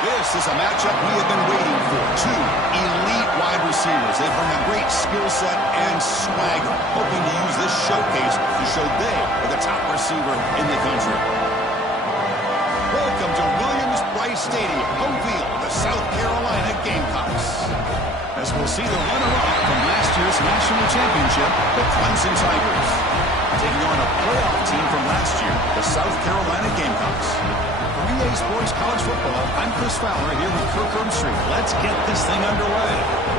This is a matchup we have been waiting for. Two elite wide receivers. They bring a great skill set and swagger, hoping to use this showcase to show they are the top receiver in the country. Welcome to Williams-Brice Stadium, home field of the South Carolina Gamecocks. As we'll see the runner-up from last year's national championship, the Clemson Tigers, taking on a playoff team from last year, the South Carolina Gamecocks. For EA Sports College Football, I'm Chris Fowler here with Kirk Ermstreet. Let's get this thing underway.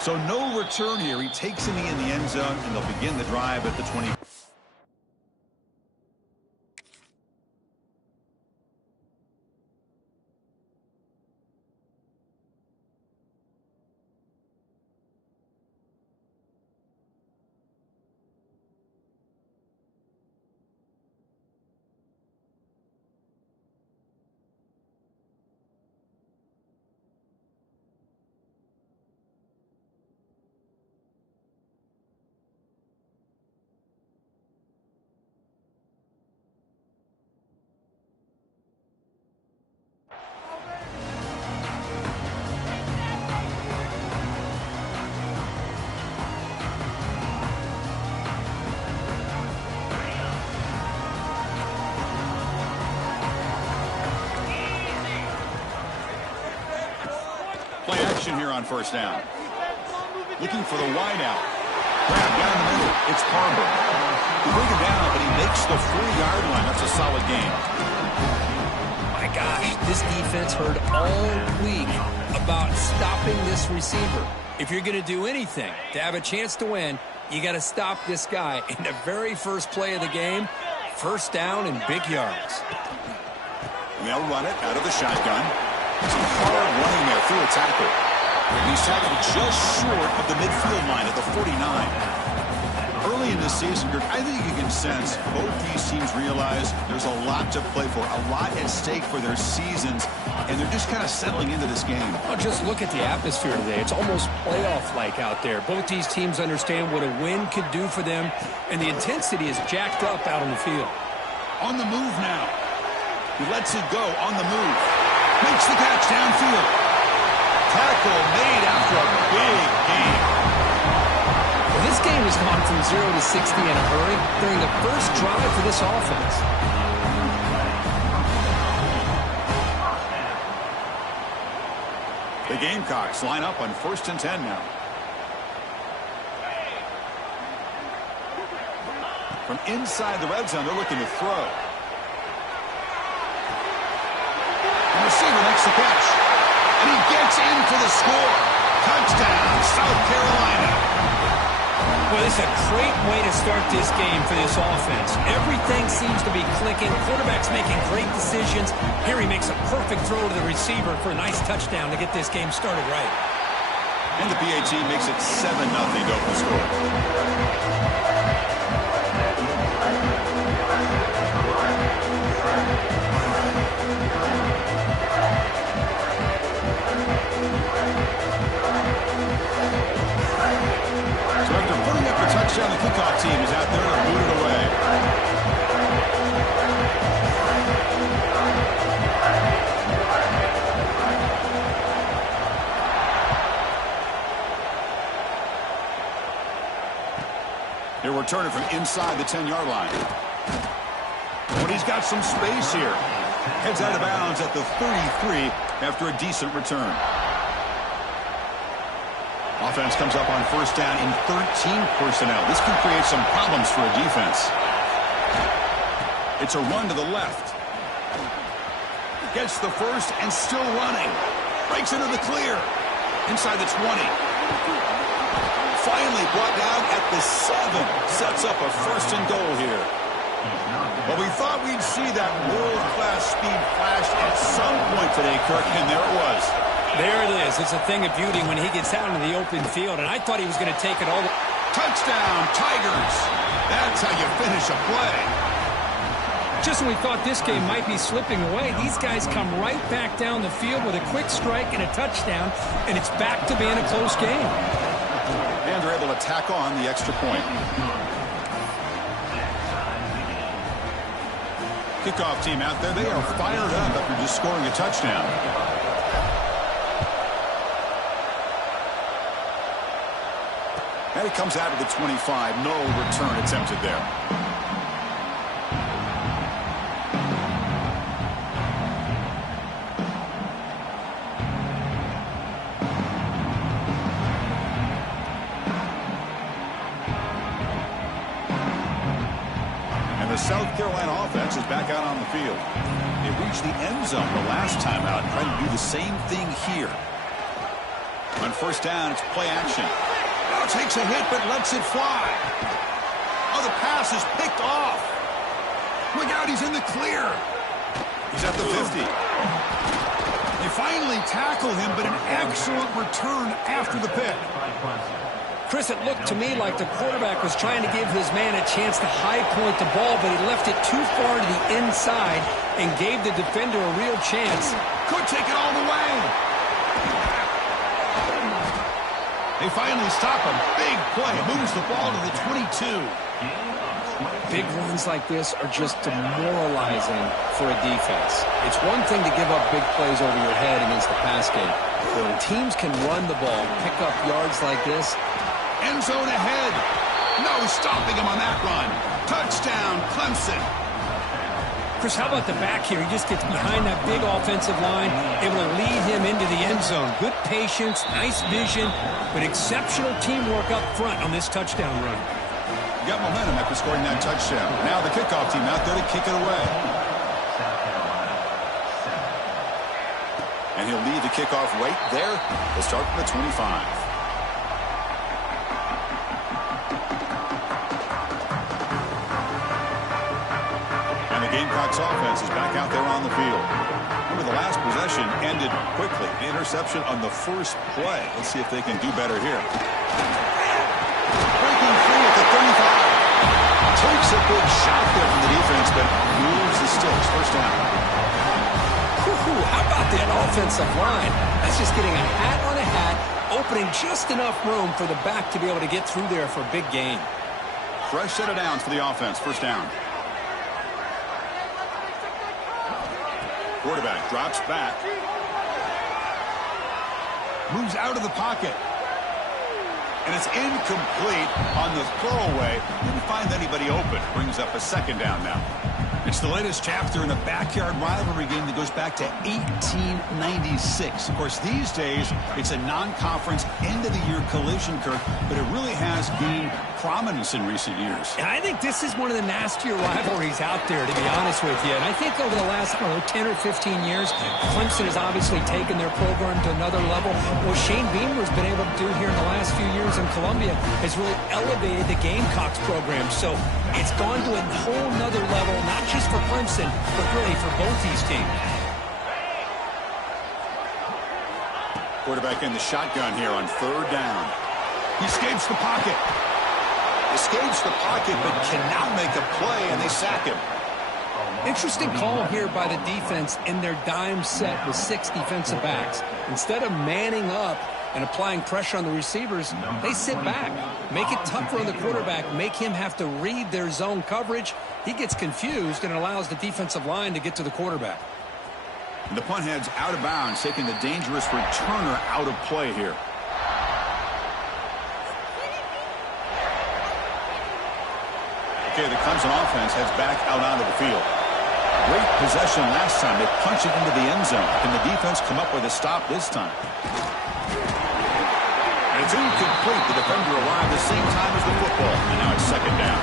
So no return here. He takes him in the end zone, and they'll begin the drive at the 20. Play action here on first down. Looking for the wide out. Grab down the middle. It's Palmer. He bring him down, but he makes the 4-yard line. That's a solid gain. My gosh, this defense heard all week about stopping this receiver. If you're going to do anything to have a chance to win, you got to stop this guy. In the very first play of the game, first down and big yards. They'll run it out of the shotgun. Some hard running there through a tackle. He's tackled just short of the midfield line at the 49. Early in this season, I think you can sense both these teams realize there's a lot to play for, a lot at stake for their seasons, and they're just kind of settling into this game. Oh, just look at the atmosphere today. It's almost playoff-like out there. Both these teams understand what a win could do for them, and the intensity is jacked up out on the field. On the move now. He lets it go on the move. Makes the catch downfield. Tackle made after a big gain. Well, this game has gone from 0 to 60 in a hurry during the first drive for this offense. The Gamecocks line up on 1st and 10 now. From inside the red zone, they're looking to throw. The receiver makes the catch. And he gets in for the score. Touchdown, South Carolina. Well, this is a great way to start this game for this offense. Everything seems to be clicking. Quarterback's making great decisions. Here he makes a perfect throw to the receiver for a nice touchdown to get this game started right. And the PAT makes it 7-0 to open the score. So after putting up a touchdown, the kickoff team is out there to boot it away. They're returning from inside the 10-yard line. But he's got some space here. Heads out of bounds at the 33 after a decent return. Offense comes up on first down in 13 personnel. This can create some problems for a defense. It's a run to the left. Gets the first and still running. Breaks into the clear. Inside the 20. Finally brought down at the 7. Sets up a first and goal here. Well, we thought we'd see that world-class speed flash at some point today, Kirk, and there it was. There it is. It's a thing of beauty when he gets out into the open field, and I thought he was going to take it all. Touchdown, Tigers. That's how you finish a play. Just when we thought this game might be slipping away, these guys come right back down the field with a quick strike and a touchdown, and it's back to being a close game. And they're able to tack on the extra point. Kickoff team out there, they are fired up after just scoring a touchdown. And he comes out of the 25. No return attempted there. The South Carolina offense is back out on the field. They reached the end zone the last time out, trying to do the same thing here. On first down, it's play action. Now takes a hit, but lets it fly. Oh, the pass is picked off. Look out, he's in the clear. He's at the 50. They finally tackle him, but an excellent return after the pick. Chris, it looked to me like the quarterback was trying to give his man a chance to high point the ball, but he left it too far to the inside and gave the defender a real chance. Could take it all the way. They finally stop him. Big play. Moves the ball to the 22. Big runs like this are just demoralizing for a defense. It's one thing to give up big plays over your head against the pass game. But when teams can run the ball, pick up yards like this. End zone ahead. No stopping him on that run. Touchdown, Clemson. Chris, how about the back here? He just gets behind that big offensive line, able to lead him into the end zone. Good patience, nice vision, but exceptional teamwork up front on this touchdown run. Got momentum after scoring that touchdown. Now the kickoff team out there to kick it away. And he'll lead the kickoff right there. They'll start from the 25. Gamecocks offense is back out there on the field. Remember, the last possession ended quickly. The interception on the first play. Let's see if they can do better here. Breaking free at the 35. Takes a big shot there from the defense, but moves the sticks. First down. How about that offensive line? That's just getting a hat on a hat, opening just enough room for the back to be able to get through there for a big gain. Fresh set of downs for the offense. First down. Quarterback drops back. Moves out of the pocket. And it's incomplete on the throwaway. Didn't find anybody open. Brings up a second down now. It's the latest chapter in a backyard rivalry game that goes back to 1896. Of course, these days, it's a non-conference end-of-the-year collision, Kirk, but it really has gained prominence in recent years. And I think this is one of the nastier rivalries out there, to be honest with you. And I think over the last, 10 or 15 years, Clemson has obviously taken their program to another level. What Shane Beamer's been able to do here in the last few years in Columbia has really elevated the Gamecocks program. So it's gone to a whole nother level, not just for Clemson, but really for both these teams. Quarterback in the shotgun here on third down. He escapes the pocket. Escapes the pocket, but cannot make a play, and they sack him. Interesting call here by the defense in their dime set with 6 defensive backs. Instead of manning up and applying pressure on the receivers, they sit back, make it tougher on the quarterback, make him have to read their zone coverage. He gets confused and allows the defensive line to get to the quarterback. And the punt heads out of bounds, taking the dangerous returner out of play here. Okay, the Clemson offense heads back out onto the field. Great possession last time. They punch it into the end zone. Can the defense come up with a stop this time? And it's incomplete. The defender arrived the same time as the football. And now it's second down.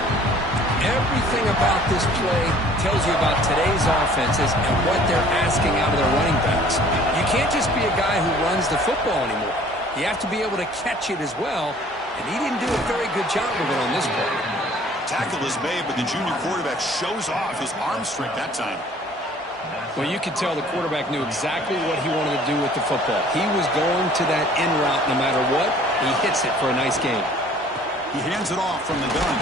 Everything about this play tells you about today's offenses and what they're asking out of their running backs. You can't just be a guy who runs the football anymore. You have to be able to catch it as well, and he didn't do a very good job of it on this play. Tackle is made, but the junior quarterback shows off his arm strength that time. Well, you could tell the quarterback knew exactly what he wanted to do with the football. He was going to that in route no matter what. He hits it for a nice gain. He hands it off from the gun.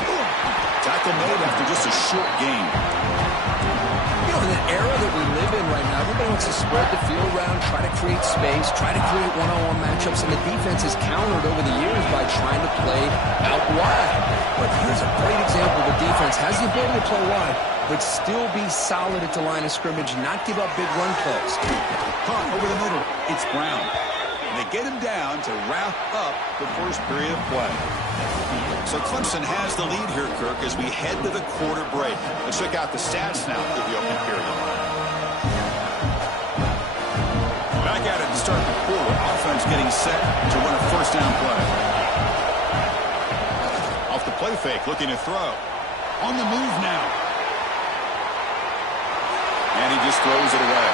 Tackle made after just a short gain. You know, in the era that we live in right now, everybody wants to spread the field around, try to create space, try to create one-on-one matchups, and the defense is countered over the years by trying to play out wide. But here's a great example of a defense has the ability to play wide, but still be solid at the line of scrimmage, not give up big run plays. Punt over the middle. It's Brown. And they get him down to wrap up the first period of play. So Clemson has the lead here, Kirk, as we head to the quarter break. Let's check out the stats now for the opening period. Back at it to start the quarter. Offense getting set to run a first down play. Off the play fake, looking to throw. On the move now. And he just throws it away.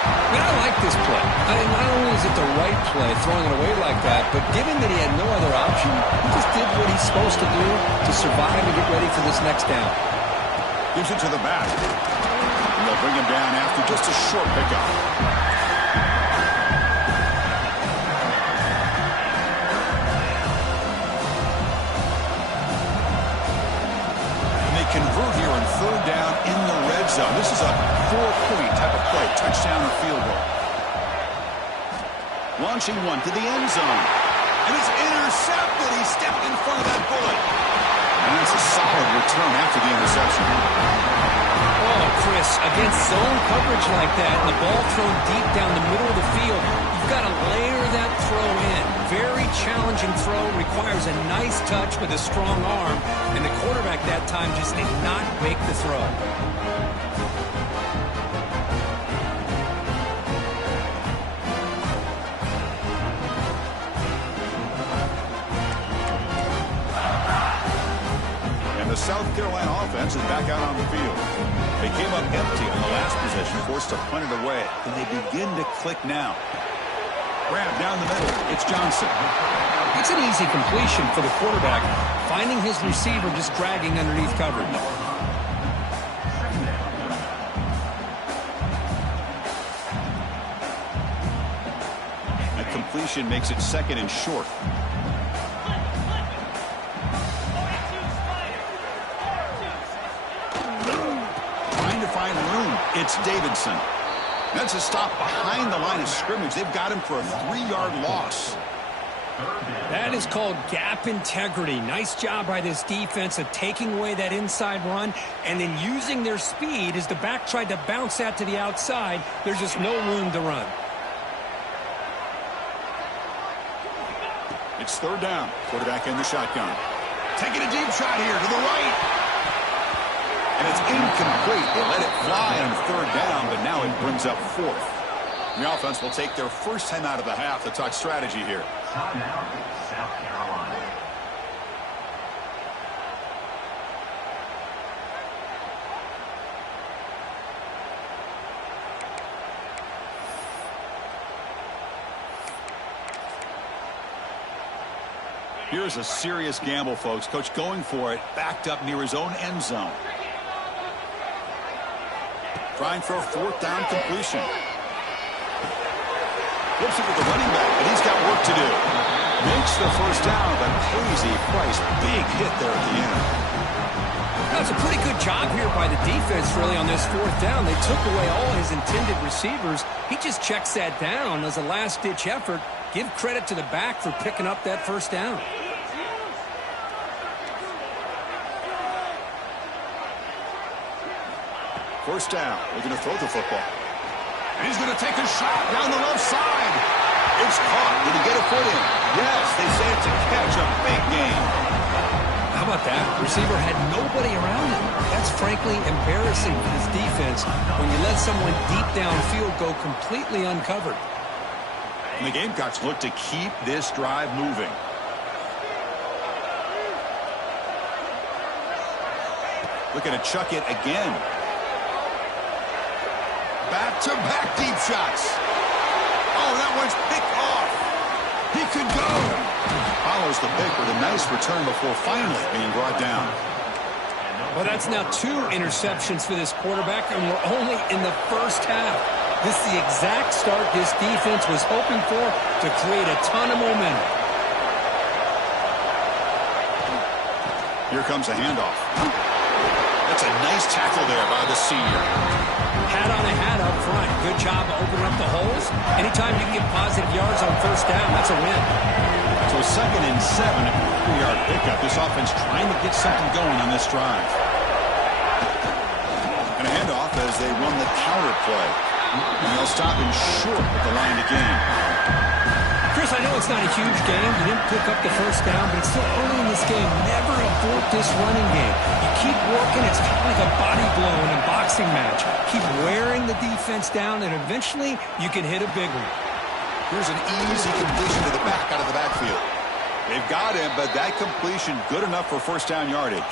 I mean, I like this play. I mean, not only is it the right play, throwing it away like that, but given that he had no other option, he just did what he's supposed to do to survive and get ready for this next down. Gives it to the back. And they'll bring him down after just a short pickup. Convert here on third down in the red zone. This is a 4-point type of play, touchdown or field goal. Launching one to the end zone. And it's intercepted. He stepped in front of that bullet. And that's a solid return after the interception. Oh, Chris, against zone coverage like that, and the ball thrown deep down the middle of the field, you've got to layer that throw in. Very challenging throw, requires a nice touch with a strong arm, and the quarterback that time just did not make the throw. And the South Carolina offense is back out on the field. They came up empty on the last possession, forced to punt it away, and they begin to click now. Grab down the middle. It's Johnson. It's an easy completion for the quarterback, finding his receiver just dragging underneath coverage. That completion makes it second and short. Trying to find room. It's Davidson. That's a stop behind the line of scrimmage. They've got him for a 3-yard loss. That is called gap integrity. Nice job by this defense of taking away that inside run and then using their speed as the back tried to bounce that to the outside. There's just no room to run. It's third down. Quarterback in the shotgun. Taking a deep shot here to the right. And it's incomplete. They let it fly on third down, but now it brings up fourth. The offense will take their first 10 out of the half to talk strategy here. Timeout, South Carolina. Here's a serious gamble, folks. Coach going for it, backed up near his own end zone. Trying for a fourth down completion. Flips it to the running back, but he's got work to do. Makes the first down, but pays a price. Big hit there at the end. That's a pretty good job here by the defense, really, on this fourth down. They took away all his intended receivers. He just checks that down as a last-ditch effort. Give credit to the back for picking up that first down. First down. They're going to throw the football. And he's going to take a shot down the left side. It's caught. Did he get a foot in? Yes, they say it's a catch, a big gain. How about that? Receiver had nobody around him. That's frankly embarrassing for this defense when you let someone deep downfield go completely uncovered. And the Gamecocks look to keep this drive moving. Looking to chuck it again. Back-to-back deep shots. Oh, that one's picked off. He could go. Follows the pick with a nice return before finally being brought down. Well, that's now 2 interceptions for this quarterback, and we're only in the first half. This is the exact start this defense was hoping for to create a ton of momentum. Here comes a handoff. That's a nice tackle there by the senior. Hat on a hat up front. Good job of opening up the holes. Anytime you can get positive yards on first down, that's a win. So 2nd and 7, a 3-yard pickup. This offense trying to get something going on this drive. And a handoff as they run the counter play. And they'll stop him short at the line of game. Chris, I know it's not a huge game. You didn't pick up the first down, but it's still early in this game. Never abort this running game. You keep working. It's kind of like a body blow in a boxing match. Keep wearing the defense down, and eventually you can hit a big one. Here's an easy completion to the back out of the backfield. They've got him, but that completion good enough for first down yardage.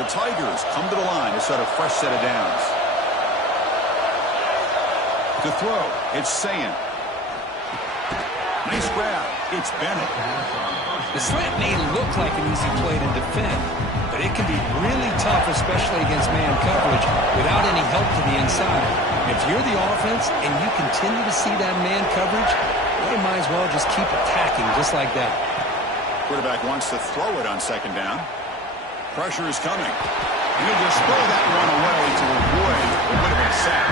The Tigers come to the line to start a fresh set of downs. To throw, it's Sayan. Nice grab. It's Bennett. The slant may look like an easy play to defend, but it can be really tough, especially against man coverage, without any help to the inside. If you're the offense and you continue to see that man coverage, you might as well just keep attacking just like that. Quarterback wants to throw it on 2nd down. Pressure is coming. And he'll just throw that one away to avoid a bit of a sack.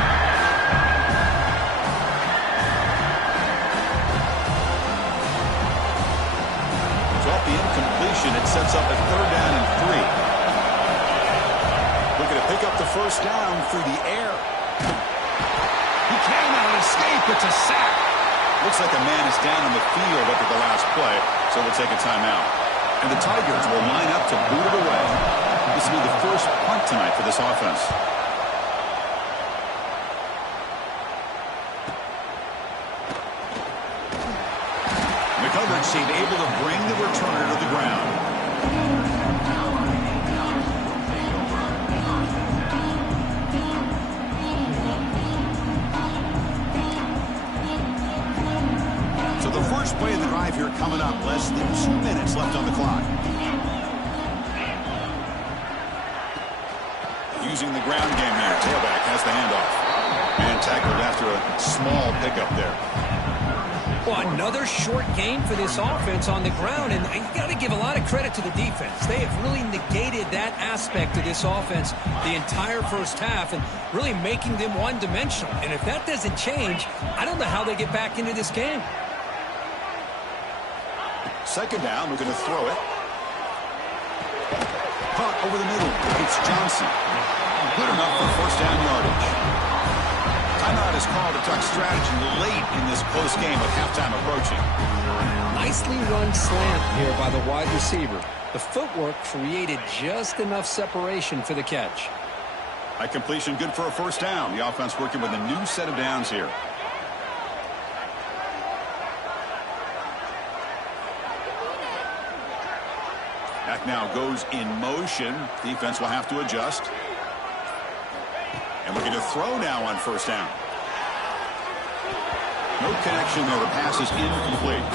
Off the incompletion, it sets up a 3rd down and 3. Looking to pick up the first down through the air. He cannot escape. It's a sack. Looks like a man is down on the field after the last play, so we'll take a timeout. And the Tigers will line up to boot it away. This will be the first punt tonight for this offense. Coverage seemed able to bring the returner to the ground. So the first play of the drive here coming up. Less than 2 minutes left on the clock. Using the ground game here. Tailback has the handoff. And tackled after a small pickup there. Well, another short game for this offense on the ground, and you got to give a lot of credit to the defense. They have really negated that aspect of this offense the entire first half and really making them one-dimensional. And if that doesn't change, I don't know how they get back into this game. 2nd down, we're going to throw it. Punt over the middle. It's Johnson. Good enough for first down yardage. Timeout is called to talk strategy late in this close game with halftime approaching. Nicely run slant here by the wide receiver. The footwork created just enough separation for the catch. A completion good for a first down. The offense working with a new set of downs here. Back now goes in motion. Defense will have to adjust. And looking to throw now on first down. No connection there. The pass is incomplete.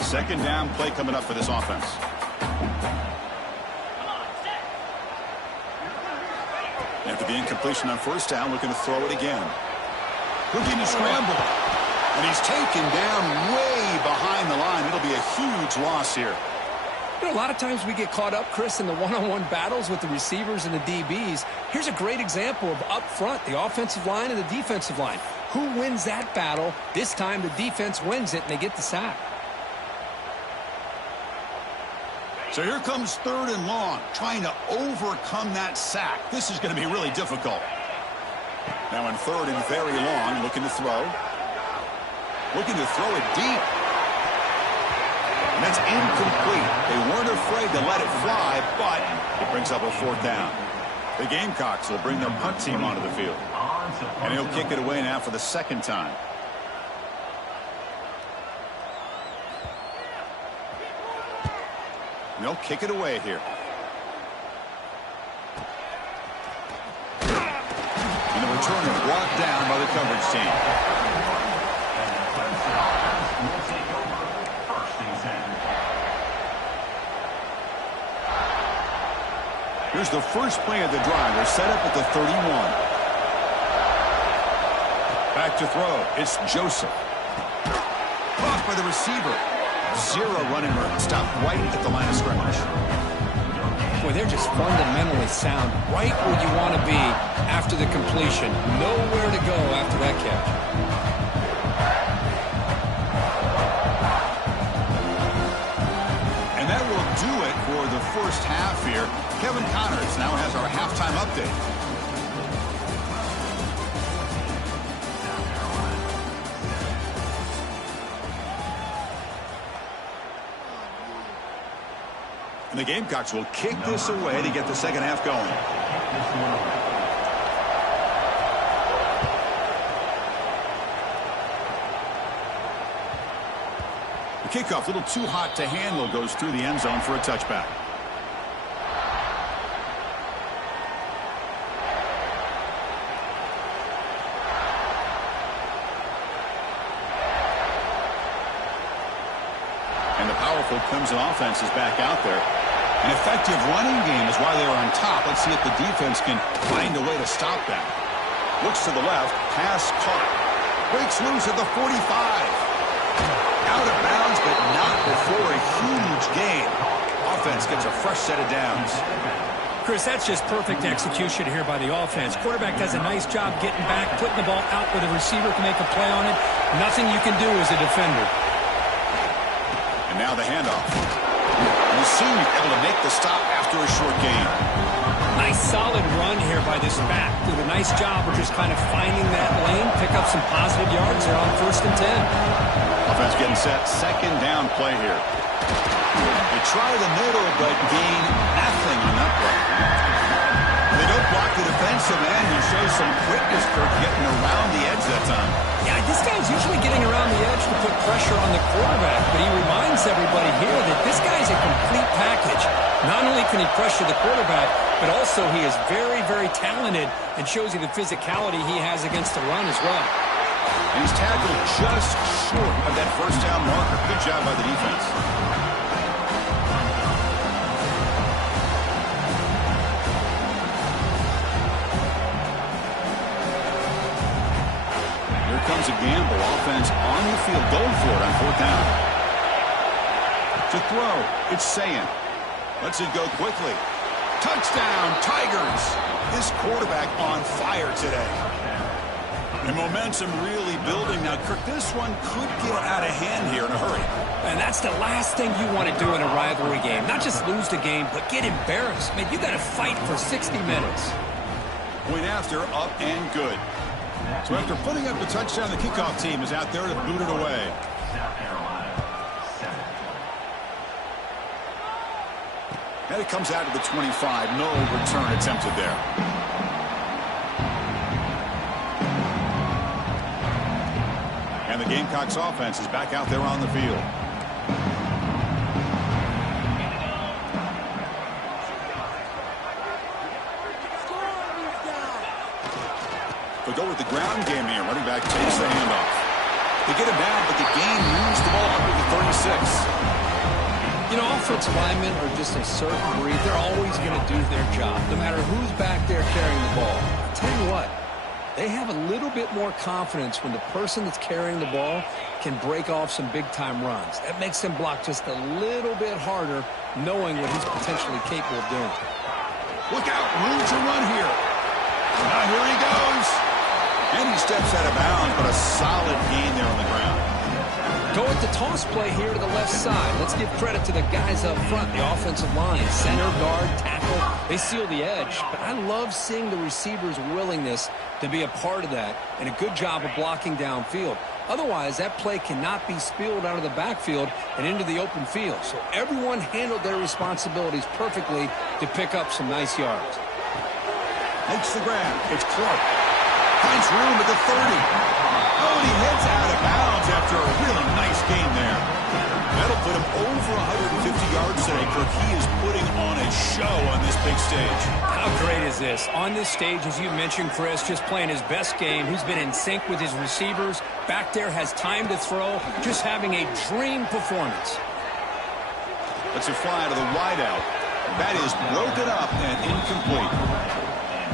Second down play coming up for this offense. After the incompletion on first down, looking to throw it again. Looking to scramble. And he's taken down way behind the line. It'll be a huge loss here. You know, a lot of times we get caught up, Chris, in the one-on-one battles with the receivers and the DBs. Here's a great example of up front, the offensive line and the defensive line. Who wins that battle? This time the defense wins it, and they get the sack. So here comes 3rd and long, trying to overcome that sack. This is going to be really difficult. Now in 3rd and very long, looking to throw. Looking to throw it deep. And that's incomplete. They weren't afraid to let it fly, but it brings up a 4th down. The Gamecocks will bring their punt team onto the field. And he'll kick it away now for the second time. And they'll kick it away here. And the return is brought down by the coverage team. Here's the first play of the drive. They're set up at the 31. Back to throw. It's Joseph. Caught by the receiver. Zero running room. Stopped right at the line of scrimmage. Boy, they're just fundamentally sound. Right where you want to be after the completion. Nowhere to go after that catch. And that will do it for the first half here. Kevin Connors now has our halftime update. And the Gamecocks will kick this away to get the second half going. The kickoff, a little too hot to handle, goes through the end zone for a touchback. And the powerful Clemson offense is back out there. An effective running game is why they are on top. Let's see if the defense can find a way to stop that. Looks to the left. Pass caught. Breaks loose at the 45. Out of bounds, but not before a huge gain. Offense gets a fresh set of downs. Chris, that's just perfect execution here by the offense. Quarterback does a nice job getting back, putting the ball out where the receiver can make a play on it. Nothing you can do as a defender. And now the handoff. And the senior able to make the stop after a short gain. Nice solid run here by this back. Did a nice job of just kind of finding that lane, pick up some positive yards there on 1st and 10. Offense getting set. Second down play here. They try the middle, but gain nothing on that play. They don't block the defensive end. He shows some quickness for getting around the edge that time. Yeah, this guy's usually getting around the edge to put pressure on the quarterback, but he reminds everybody here that this guy's a complete package. Not only can he pressure the quarterback, but also he is very, very talented and shows you the physicality he has against the run as well. And he's tackled just short of that first down marker. Good job by the defense. Here comes a gamble. Offense on the field, going for it on 4th down. To throw, it's Sayan. Lets it go quickly. Touchdown, Tigers. This quarterback on fire today. And momentum really building. Now, Kirk, this one could get out of hand here in a hurry. And that's the last thing you want to do in a rivalry game. Not just lose the game, but get embarrassed. Man, you got to fight for 60 minutes. Point after, up and good. So after putting up the touchdown, the kickoff team is out there to boot it away. And it comes out to the 25. No return attempted there. And the Gamecocks offense is back out there on the field. They'll go with the ground game here. Running back takes the handoff. They get it down, but the gain moves the ball up to the 36. You know, offensive linemen are just a certain breed. They're always going to do their job, no matter who's back there carrying the ball. I'll tell you what, they have a little bit more confidence when the person that's carrying the ball can break off some big-time runs. That makes them block just a little bit harder, knowing what he's potentially capable of doing. Look out, room to run here. Now here he goes. And he steps out of bounds, but a solid gain there on the ground. Go with the toss play here to the left side. Let's give credit to the guys up front, the offensive line. Center, guard, tackle, they seal the edge. But I love seeing the receiver's willingness to be a part of that and a good job of blocking downfield. Otherwise, that play cannot be spilled out of the backfield and into the open field. So everyone handled their responsibilities perfectly to pick up some nice yards. Makes the grab. It's Clark. Finds room at the 30. Oh, and he heads out of bounds after a really nice game there. That'll put him over 150 yards today. Kirk, he is putting on a show on this big stage. How great is this? On this stage, as you mentioned, Chris, just playing his best game. He's been in sync with his receivers. Back there, has time to throw. Just having a dream performance. Let's it fly to the wideout. That is broken up and incomplete.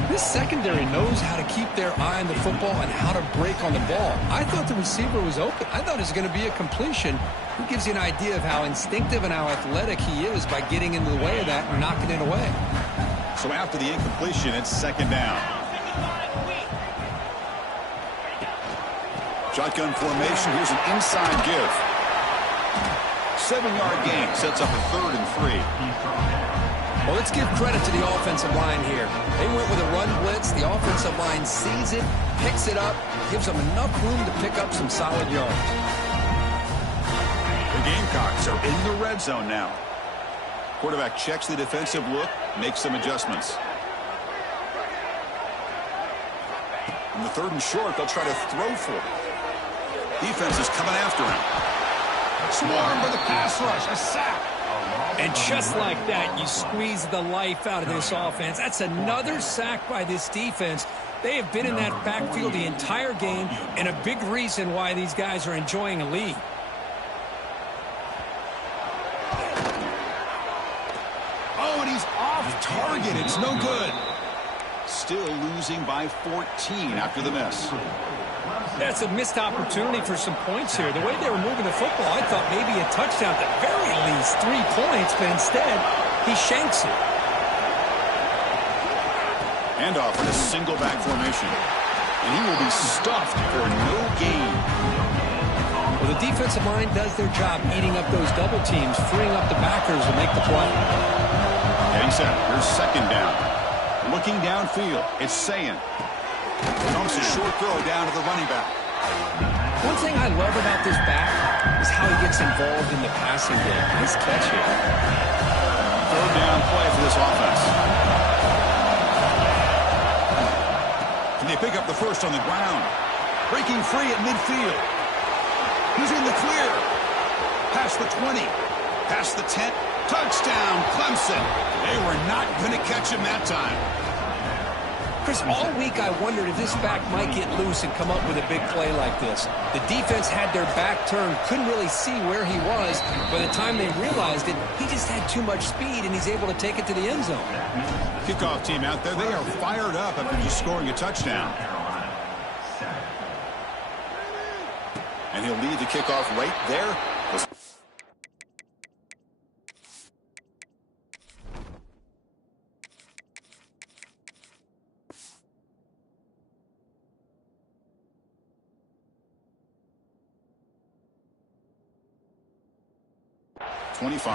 This secondary knows how to keep their eye on the football and how to break on the ball. I thought the receiver was open. I thought it was going to be a completion. It gives you an idea of how instinctive and how athletic he is by getting into the way of that and knocking it away. So after the incompletion, it's second down. Shotgun formation. Here's an inside give. 7-yard gain sets up a 3rd and 3. Well, let's give credit to the offensive line here. They went with a run blitz. The offensive line sees it, picks it up, gives them enough room to pick up some solid yards. The Gamecocks are in the red zone now. Quarterback checks the defensive look, makes some adjustments. In the 3rd and short, they'll try to throw for it. Defense is coming after him. Swarmed by the pass rush, a sack. And just like that, you squeeze the life out of this offense. That's another sack by this defense. They have been in that backfield the entire game, and a big reason why these guys are enjoying a lead. Oh, and he's off target. It's no good. Still losing by 14 after the miss. That's a missed opportunity for some points here. The way they were moving the football, I thought maybe a touchdown, at the very least 3 points, but instead, he shanks it. Handoff in a single back formation. And he will be stuffed for no gain. Well, the defensive line does their job eating up those double teams, freeing up the backers to make the play. Getting set. Here's second down. Looking downfield. It's Sayin. Dumps a short throw down to the running back. One thing I love about this back is how he gets involved in the passing game. Nice catch here. 3rd down play for this offense. Can they pick up the first on the ground? Breaking free at midfield. He's in the clear. Past the 20. Past the 10. Touchdown, Clemson. They were not going to catch him that time. Chris, all week I wondered if this back might get loose and come up with a big play like this. The defense had their back turned, couldn't really see where he was. By the time they realized it, he just had too much speed, and he's able to take it to the end zone. Kickoff team out there, they are fired up after just scoring a touchdown. And he'll lead the kickoff right there. 25.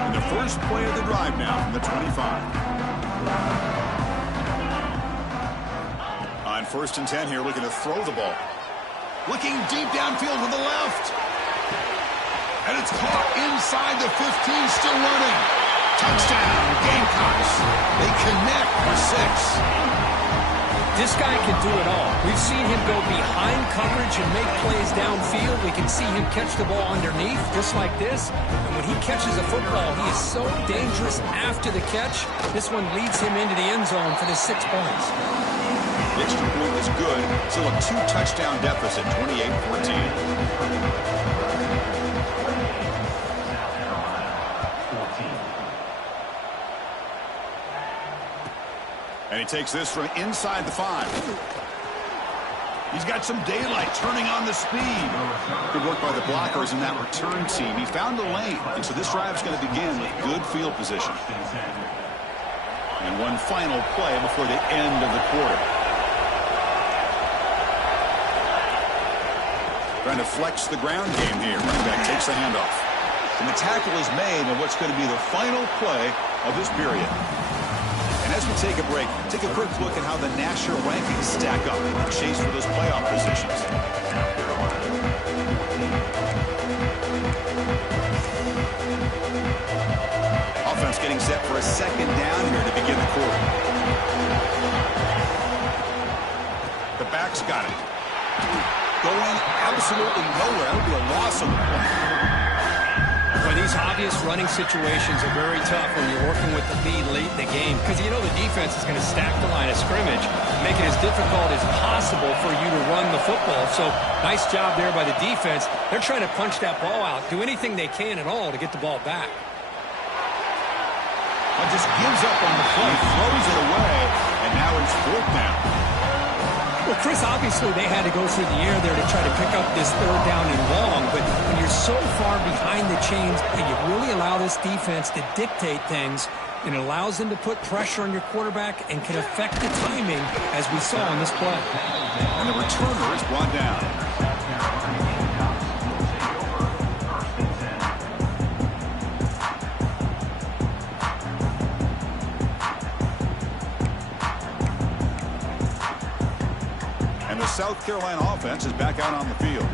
And the first play of the drive now from the 25. On 1st and 10 here, looking to throw the ball. Looking deep downfield to the left. And it's caught inside the 15, still running. Touchdown, Gamecocks. They connect for 6. This guy can do it all. We've seen him go behind coverage and make plays downfield. We can see him catch the ball underneath, just like this. And when he catches a football, he is so dangerous after the catch. This one leads him into the end zone for the 6 points. The extra point is good. Still a 2-touchdown deficit, 28-14. And he takes this from inside the 5. He's got some daylight turning on the speed. Good work by the blockers in that return team. He found the lane, and so this drive is going to begin with good field position. And one final play before the end of the quarter. Trying to flex the ground game here. Running back takes the handoff. And the tackle is made on what's going to be the final play of this period. And as we take a break, take a quick look at how the national rankings stack up in the chase for those playoff positions. quarterback's got it. Going absolutely nowhere. That would be a loss of the play. Well, these obvious running situations are very tough when you're working with the lead late in the game because you know the defense is going to stack the line of scrimmage, make it as difficult as possible for you to run the football. So nice job there by the defense. They're trying to punch that ball out, do anything they can at all to get the ball back. But just gives up on the play, throws it away, and now it's fourth down. Well, Chris, obviously they had to go through the air there to try to pick up this third down and long, but when you're so far behind the chains and you really allow this defense to dictate things, and it allows them to put pressure on your quarterback and can affect the timing, as we saw on this play. And the returner is brought down. South Carolina offense is back out on the field.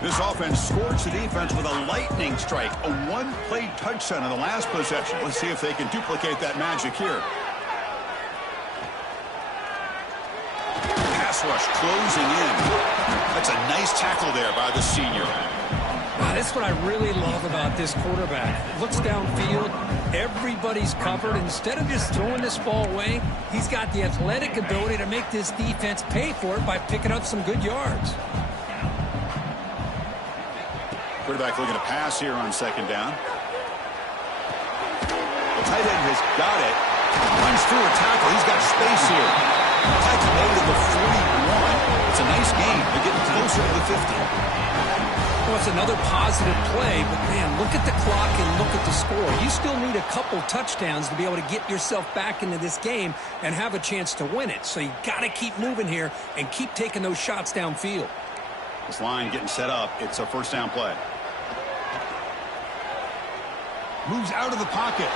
This offense scorched the defense with a lightning strike, a one-play touchdown in the last possession. Let's see if they can duplicate that magic here. Pass rush closing in. That's a nice tackle there by the senior. Wow, that's what I really love about this quarterback. Looks downfield, everybody's covered. Instead of just throwing this ball away, he's got the athletic ability to make this defense pay for it by picking up some good yards. Quarterback looking to pass here on second down. The tight end has got it. Runs through a tackle. He's got space here. Tackle made to the 41. It's a nice game. They're getting closer to the 50. Well, it's another positive play, but man, look at the clock and look at the score. You still need a couple touchdowns to be able to get yourself back into this game and have a chance to win it. So you got to keep moving here and keep taking those shots downfield. This line getting set up. It's a first down play. Moves out of the pocket.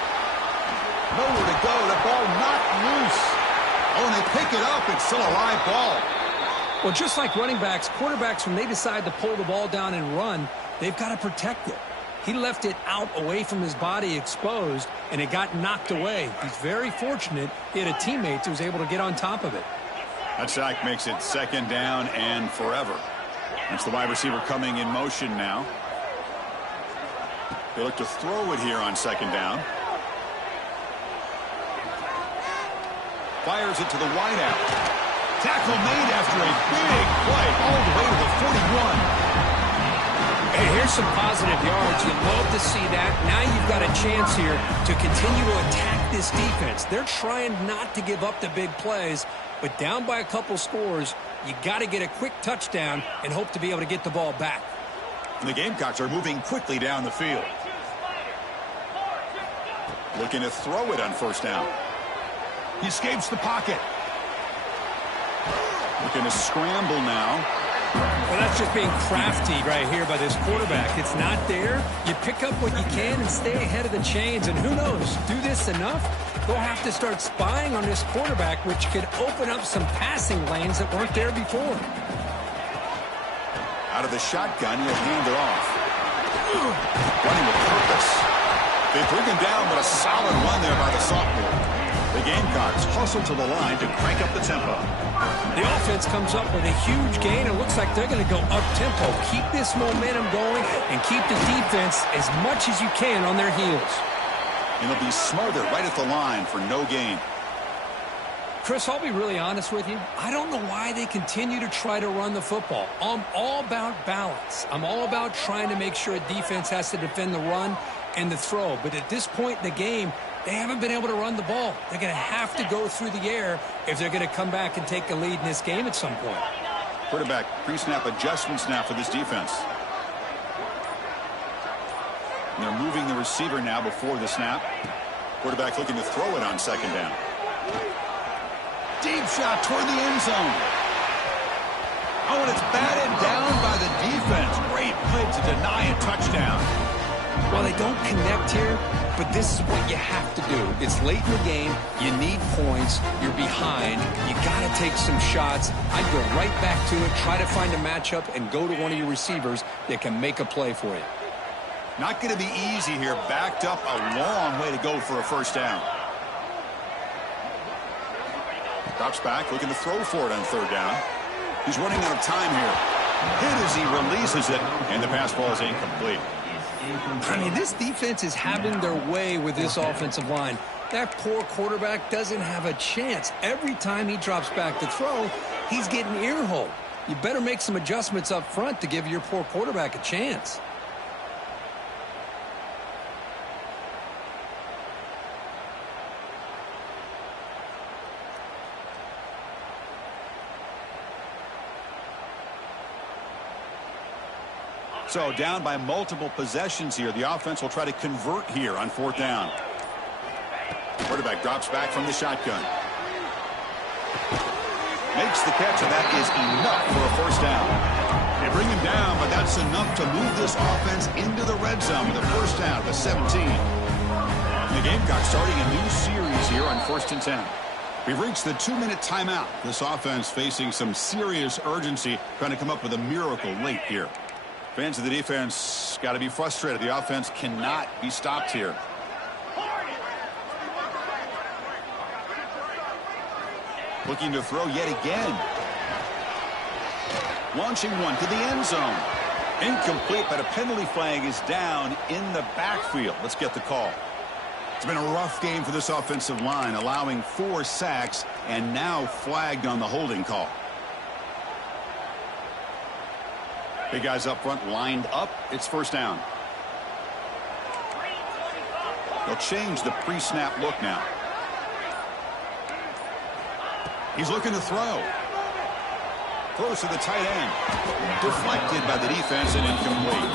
Nowhere to go. The ball knocked loose. Oh, and they pick it up. It's still a live ball. Well, just like running backs, quarterbacks, when they decide to pull the ball down and run, they've got to protect it. He left it out away from his body exposed, and it got knocked away. He's very fortunate he had a teammate who was able to get on top of it. That sack makes it second down and forever. That's the wide receiver coming in motion now. They look to throw it here on second down. Fires it to the wideout. Tackle made after a big play all the way to the 41. Hey, here's some positive yards. You'd love to see that. Now you've got a chance here to continue to attack this defense. They're trying not to give up the big plays, but down by a couple scores, you got to get a quick touchdown and hope to be able to get the ball back. And the Gamecocks are moving quickly down the field. Looking to throw it on first down. He escapes the pocket. Looking to scramble now. Well, that's just being crafty right here by this quarterback. It's not there. You pick up what you can and stay ahead of the chains. And who knows, do this enough, they'll have to start spying on this quarterback, which could open up some passing lanes that weren't there before. Out of the shotgun, he'll hand it off. Running with purpose. They bring him down, but a solid run there by the sophomore. The Gamecocks hustle to the line to crank up the tempo. The offense comes up with a huge gain. It looks like they're going to go up-tempo. Keep this momentum going and keep the defense as much as you can on their heels. And they'll be smarter right at the line for no gain. Chris, I'll be really honest with you. I don't know why they continue to try to run the football. I'm all about balance. I'm all about trying to make sure a defense has to defend the run and the throw. But at this point in the game, they haven't been able to run the ball. They're going to have to go through the air if they're going to come back and take a lead in this game at some point. Quarterback pre-snap adjustments now for this defense. And they're moving the receiver now before the snap. Quarterback looking to throw it on second down. Deep shot toward the end zone. Oh, and it's batted down by the defense. Great play to deny a touchdown. Well, they don't connect here, but this is what you have to do. It's late in the game. You need points. You're behind. You got to take some shots. I'd go right back to it, try to find a matchup, and go to one of your receivers that can make a play for you. Not going to be easy here. Backed up a long way to go for a first down. Drops back, looking to throw for it on third down. He's running out of time here. Hit as he releases it, and the pass ball is incomplete. I mean, this defense is having their way with this offensive line. That poor quarterback doesn't have a chance. Every time he drops back to throw, he's getting ear-holed. You better make some adjustments up front to give your poor quarterback a chance. So down by multiple possessions here. The offense will try to convert here on 4th down. Quarterback drops back from the shotgun. Makes the catch, and that is enough for a 1st down. They bring him down, but that's enough to move this offense into the red zone with a 1st down to 17. The Gamecocks starting a new series here on 1st and 10. We've reached the 2-minute timeout. This offense facing some serious urgency, trying to come up with a miracle late here. Fans of the defense got to be frustrated. The offense cannot be stopped here. Looking to throw yet again. Launching one to the end zone. Incomplete, but a penalty flag is down in the backfield. Let's get the call. It's been a rough game for this offensive line, allowing 4 sacks and now flagged on the holding call. Big guys up front lined up. It's 1st down. They'll change the pre-snap look now. He's looking to throw. Throws to the tight end. Deflected by the defense and incomplete.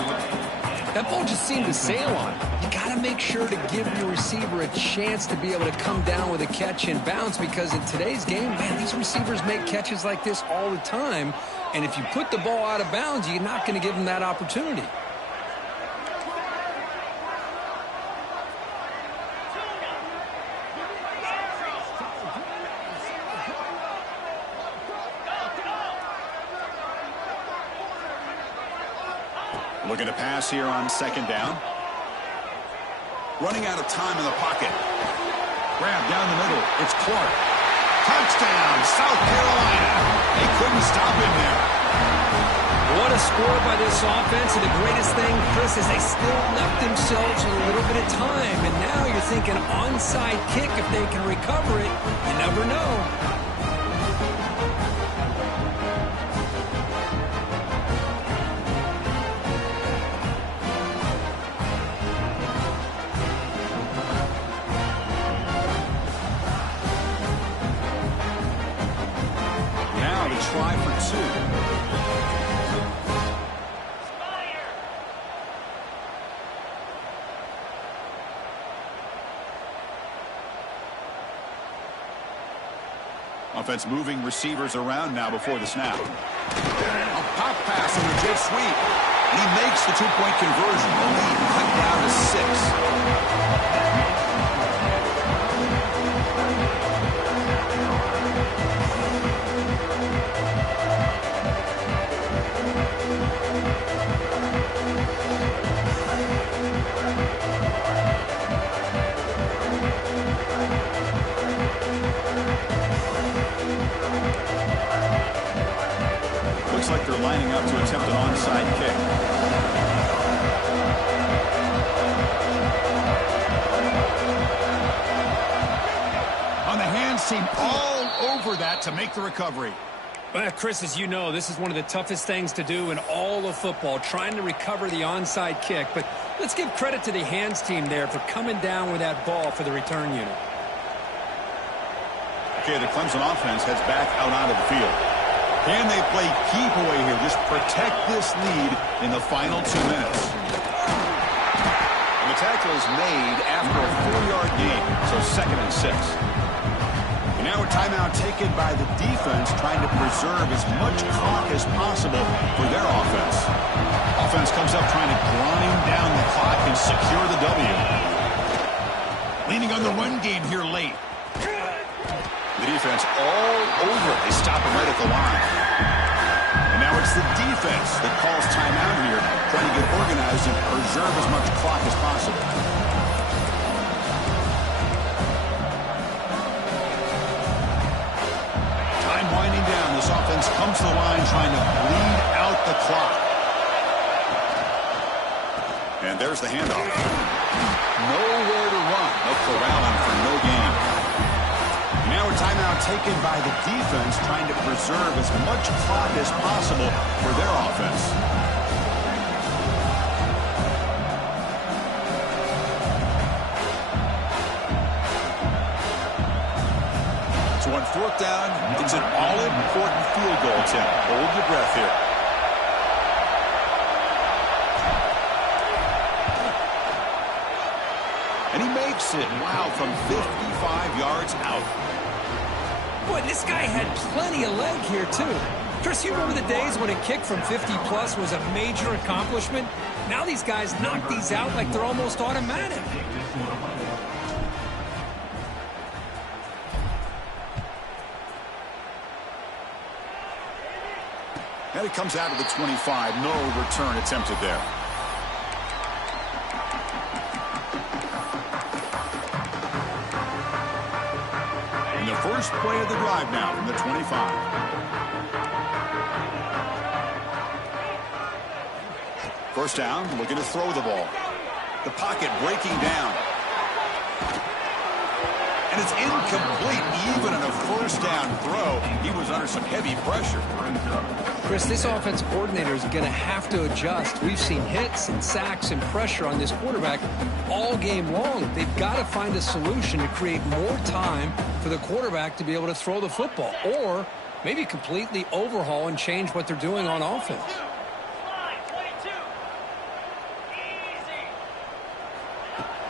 That ball just seemed to sail on. You got to make sure to give your receiver a chance to be able to come down with a catch and bounce, because in today's game, man, these receivers make catches like this all the time. And if you put the ball out of bounds, you're not going to give them that opportunity. Looking to pass here on 2nd down. Running out of time in the pocket. Grab down the middle. It's Clark. Touchdown, South Carolina. They couldn't stop him there. What a score by this offense. And the greatest thing, Chris, is they still left themselves with a little bit of time. And now you're thinking onside kick, if they can recover it. You never know. Try for 2. Offense moving receivers around now before the snap. A pop pass and a jet sweep. And he makes the 2-point conversion. The lead cut down to 6. Looks like they're lining up to attempt an onside kick. On the hands team, all over that to make the recovery. Well, Chris, as you know, this is one of the toughest things to do in all of football, trying to recover the onside kick. But let's give credit to the hands team there for coming down with that ball for the return unit. Okay, the Clemson offense heads back out onto the field. Can they play keep away here? Just protect this lead in the final 2 minutes. And the tackle is made after a 4-yard gain, so 2nd and 6. And now a timeout taken by the defense, trying to preserve as much clock as possible for their offense. Offense comes up trying to grind down the clock and secure the W. Leaning on the run game here late. The defense all over it. They stop him right at the line. And now it's the defense that calls timeout here, trying to get organized and preserve as much clock as possible. Time winding down. This offense comes to the line trying to bleed out the clock. And there's the handoff. Nowhere to run. No corralling for no gain. Now a timeout taken by the defense, trying to preserve as much clock as possible for their offense. So on fourth down, it's an all-important field goal attempt. Hold your breath here. And he makes it, wow, from 55 yards out. Boy, this guy had plenty of leg here, too. Chris, you remember the days when a kick from 50-plus was a major accomplishment? Now these guys knock these out like they're almost automatic. And it comes out of the 25. No return attempted there. And the first play of the drive now from the 25. First down, looking to throw the ball. The pocket breaking down. And it's incomplete. Even on a first down throw, he was under some heavy pressure. Chris, this offensive coordinator is going to have to adjust. We've seen hits and sacks and pressure on this quarterback all game long. They've got to find a solution to create more time for the quarterback to be able to throw the football, or maybe completely overhaul and change what they're doing on offense.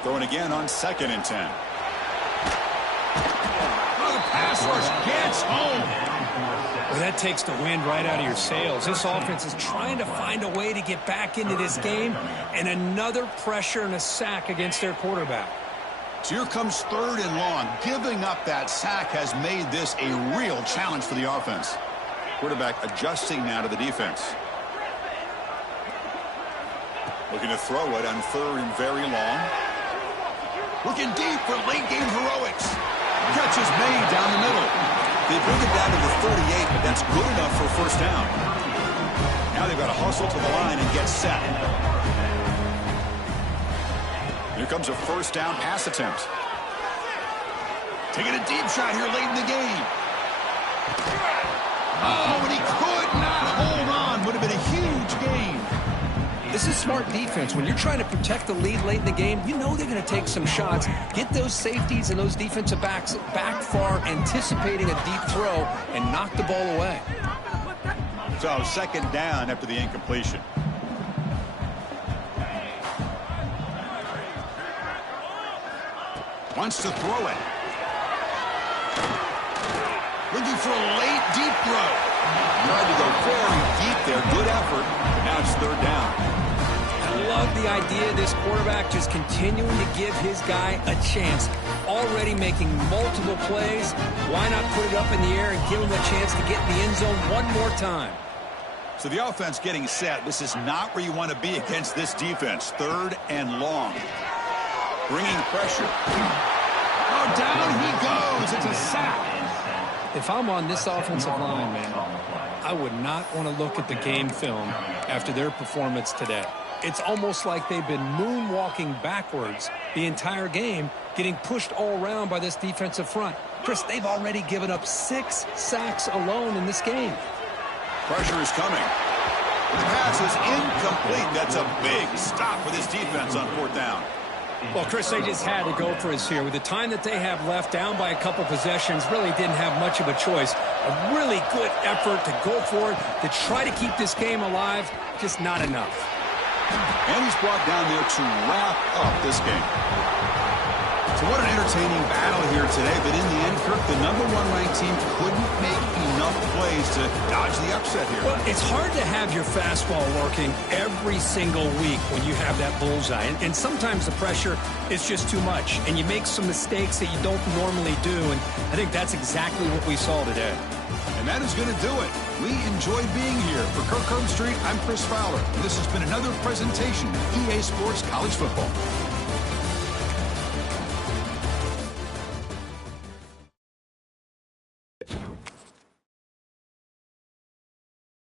Throwing again on 2nd and 10. Oh, the pass rush gets home. Well, that takes the wind right out of your sails. This offense is trying to find a way to get back into this game, and another pressure and a sack against their quarterback. So here comes 3rd and long. Giving up that sack has made this a real challenge for the offense. Quarterback adjusting now to the defense. Looking to throw it on 3rd and very long. Looking deep for late game heroics. Catch is made down the middle. They bring it down to the 38, but that's good enough for first down. Now they've got to hustle to the line and get set. Here comes a first down pass attempt. Taking a deep shot here late in the game. Oh, and he could not hold on. Would have been a huge gain. This is smart defense. When you're trying to protect the lead late in the game, you know they're going to take some shots. Get those safeties and those defensive backs back far, anticipating a deep throw, and knock the ball away. So 2nd down after the incompletion. Wants to throw it. Looking for a late deep throw. Tried to go very deep there. Good effort. But now it's 3rd down. I love the idea of this quarterback just continuing to give his guy a chance. Already making multiple plays. Why not put it up in the air and give him a chance to get in the end zone one more time? So the offense getting set. This is not where you want to be against this defense. 3rd and long. Bringing pressure. Oh, down he goes. It's a sack. If I'm on this offensive line, man, I would not want to look at the game film after their performance today. It's almost like they've been moonwalking backwards the entire game, getting pushed all around by this defensive front. Chris, they've already given up 6 sacks alone in this game. Pressure is coming. The pass is incomplete. That's a big stop for this defense on 4th down. Well, Chris, they just had to go for us here. With the time that they have left, down by a couple possessions, really didn't have much of a choice. A really good effort to go for it, to try to keep this game alive, just not enough. And he's brought down there to wrap up this game. So what an entertaining battle here today. But in the end, Kirk, the #1 ranked team couldn't make enough plays to dodge the upset here. Well, it's hard to have your fastball working every single week when you have that bullseye. And sometimes the pressure is just too much. And you make some mistakes that you don't normally do. And I think that's exactly what we saw today. And that is going to do it. We enjoyed being here. For Kirk Street, I'm Chris Fowler. This has been another presentation of EA Sports College Football.